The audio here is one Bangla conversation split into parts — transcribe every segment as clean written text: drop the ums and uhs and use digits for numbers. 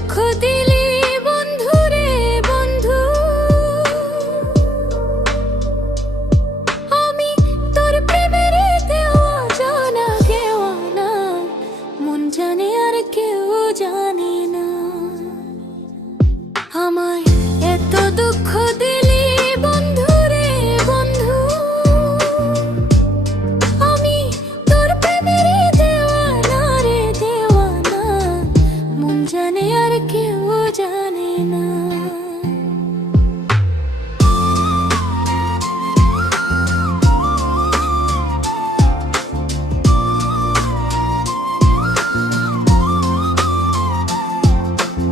দুঃখ দিলি বন্ধু রে বন্ধু, আমি তোর প্রেমের দেওয়া জানা কেওয়ানা, মন জানে আর কেউ জানে না। আমায় এত দুঃখ দিলি বন্ধু রে বন্ধু, আমি তোর প্রেমের দেওয়ানা রে দেওয়ানা, মন জানে আর কেউ জানে না।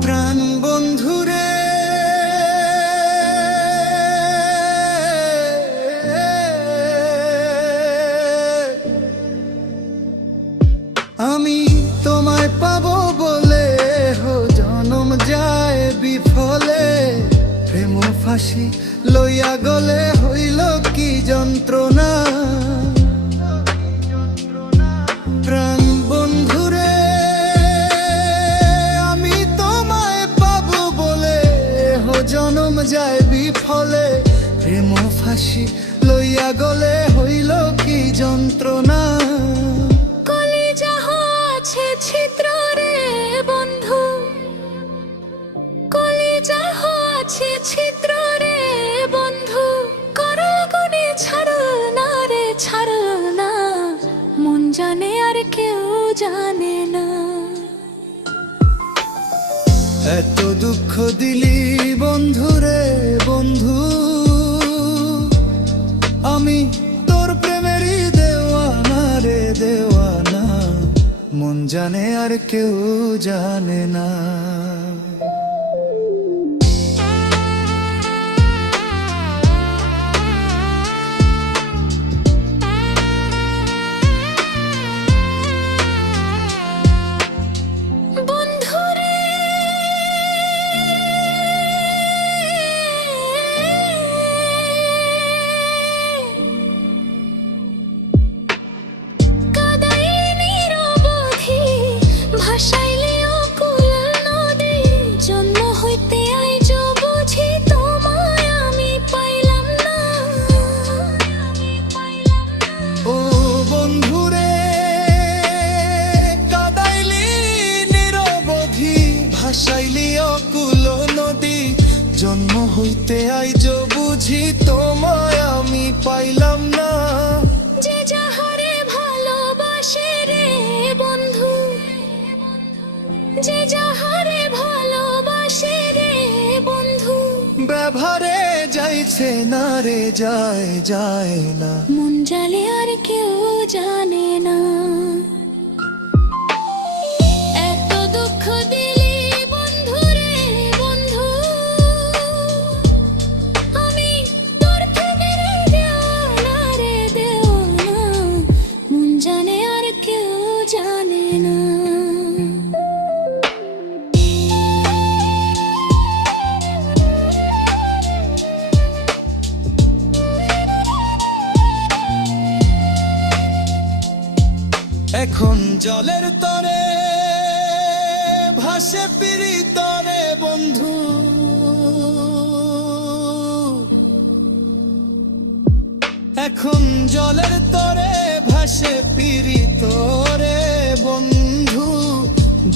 প্রাণ বন্ধুরে আমি তোমায় পাবো বলে জনম যায় বিফলে, প্রেম ফাঁসি লইয়া গলে হইল কি যন্ত্রণা। প্রাণ বন্ধুরে আমি তোমায় পাবো বলে জনম যায় বিফলে, প্রেম ফাঁসি লইয়া গলে হইল কি যন্ত্রণা। কলিজা আছে ছিদ্র রে বন্ধু, কলিজা আছে ছিদ্র রে বন্ধু, করো গুনে ছাড়ো না রে ছাড়ো না, মন জানে আর কেউ জানে না। এত দুঃখ দিলি বন্ধু রে বন্ধু, আমি তোর প্রেমেরই দেওয়ানা রে দেওয়ানা, মন জানে আর কেউ জানে না। বন্ধু রে কাদাই নিরবধি ভাসাইলে অকুল নদী, জন্ম হইতে আইজ বুঝি তোমায় আমি পাইলাম না। ও বন্ধুরে কাদাইলি নিরবধি ভাসাইলি অকুল নদী, জন্ম হইতে আইজ বুঝি তোমায় আমি পাইলাম না। যে যাহারে ভালোবাসে রে বন্ধু, যে যাহারে ভালোবাসে রে বন্ধু, ব্যবহারে যাইছে না রে যায় যায় না। মন জালে আর কেউ জানে না। এত দুঃখ দিলি বন্ধু রে বন্ধু, আমি তোর প্রেমের দেওয়ানা রে দেওয়ানা, মন জানে আর কেউ জানে না। এখন জলের তরে ভাসে পিরিতরে বন্ধু, এখন জলের তরে ভাসে পিরিতরে বন্ধু,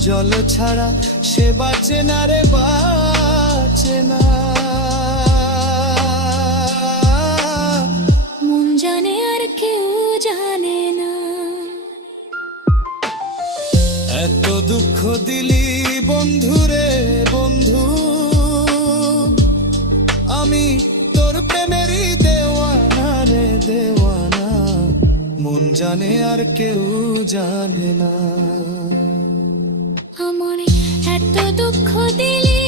জল ছাড়া সে বাঁচে না রে বাঁচে না। মন জানে আর কেউ জানে না। এত দুঃখ দিলি বন্ধু রে বন্ধু, আমি তোর প্রেমেরই দেওয়ানা রে দেওয়ানা, মন জানে আর কেউ জানে না। আমার এত দুঃখ দিলি